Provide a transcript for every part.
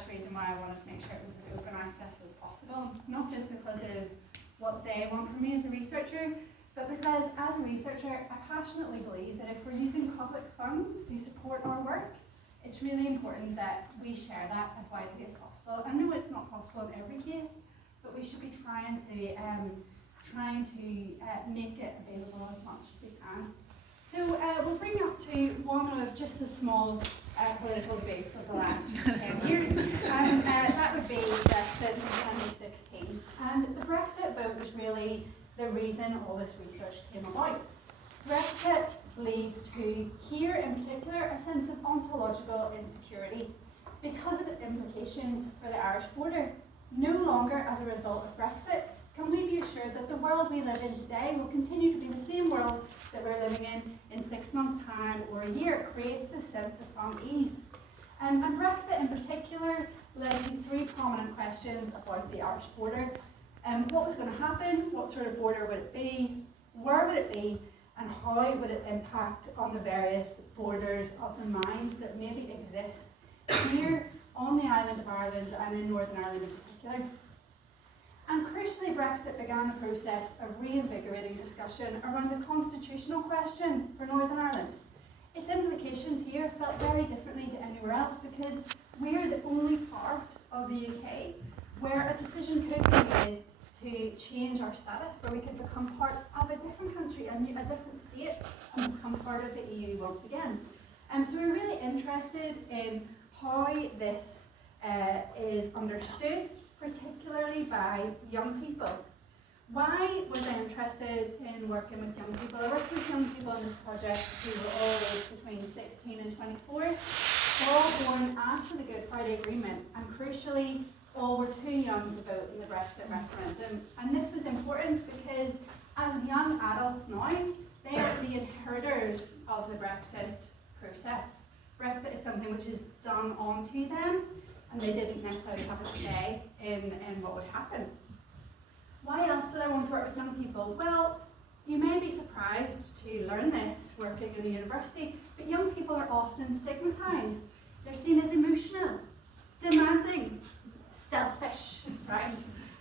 first reason why I wanted to make sure it was as open access as possible, not just because of what they want from me as a researcher, but because as a researcher, I passionately believe that if we're using public funds to support our work, it's really important that we share that as widely as possible. I know it's not possible in every case, but we should be trying to make it available as much as we can. So we'll bring up to one of just the small political debates of the last 10 years, and that would be Brexit in 2016. And the Brexit vote was really the reason all this research came about. Brexit leads to, here in particular, a sense of ontological insecurity because of its implications for the Irish border. No longer, as a result of Brexit, can we be assured that the world we live in today will continue to be the same world that we're living in 6 months' time or a year. It creates this sense of unease. And Brexit in particular led to three prominent questions about the Irish border. What was going to happen? What sort of border would it be? Where would it be? And how would it impact on the various borders of the mind that maybe exist here on the island of Ireland and in Northern Ireland in particular? And crucially, Brexit began a process of reinvigorating discussion around a constitutional question for Northern Ireland. Its implications here felt very differently to anywhere else because we're the only part of the UK where a decision could be made to change our status, where we could become part of a different country, a different state, and become part of the EU once again. So we're really interested in how this is understood, particularly by young people. Why was I interested in working with young people? I worked with young people in this project who were all aged between 16 and 24, all born after the Good Friday Agreement, and crucially, all were too young to vote in the Brexit referendum. And this was important because as young adults now, they are the inheritors of the Brexit process. Brexit is something which is done onto them, and they didn't necessarily have a say in what would happen. Why else did I want to work with young people? Well, you may be surprised to learn this working in a university, but young people are often stigmatised. They're seen as emotional, demanding, selfish, right?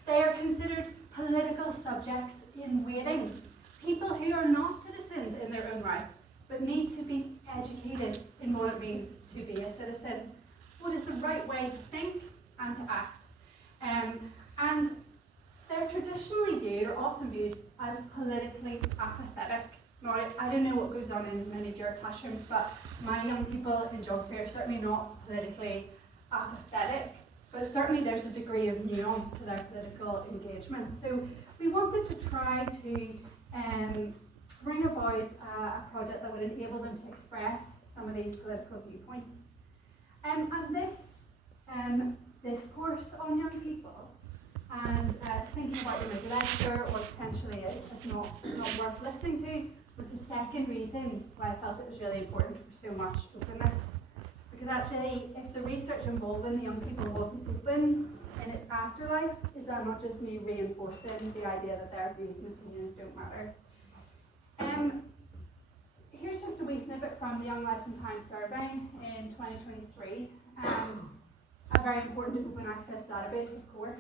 They are considered political subjects in waiting, people who are not citizens in their own right, but need to be educated in what it means to be a citizen. What is the right way to think and to act? And they're traditionally viewed, or often viewed, as politically apathetic. Now, I don't know what goes on in many of your classrooms, but my young people in geography are certainly not politically apathetic, but certainly there's a degree of nuance to their political engagement. So we wanted to try to bring about a project that would enable them to express some of these political viewpoints. And this discourse on young people and thinking about them as a lecture or potentially as not worth listening to was the second reason why I felt it was really important for so much openness. Because actually, if the research involving the young people wasn't open in its afterlife, is that not just me reinforcing the idea that their views and opinions don't matter? Here's just a wee snippet from the Young Life and Time survey in 2023. A very important open access database, of course.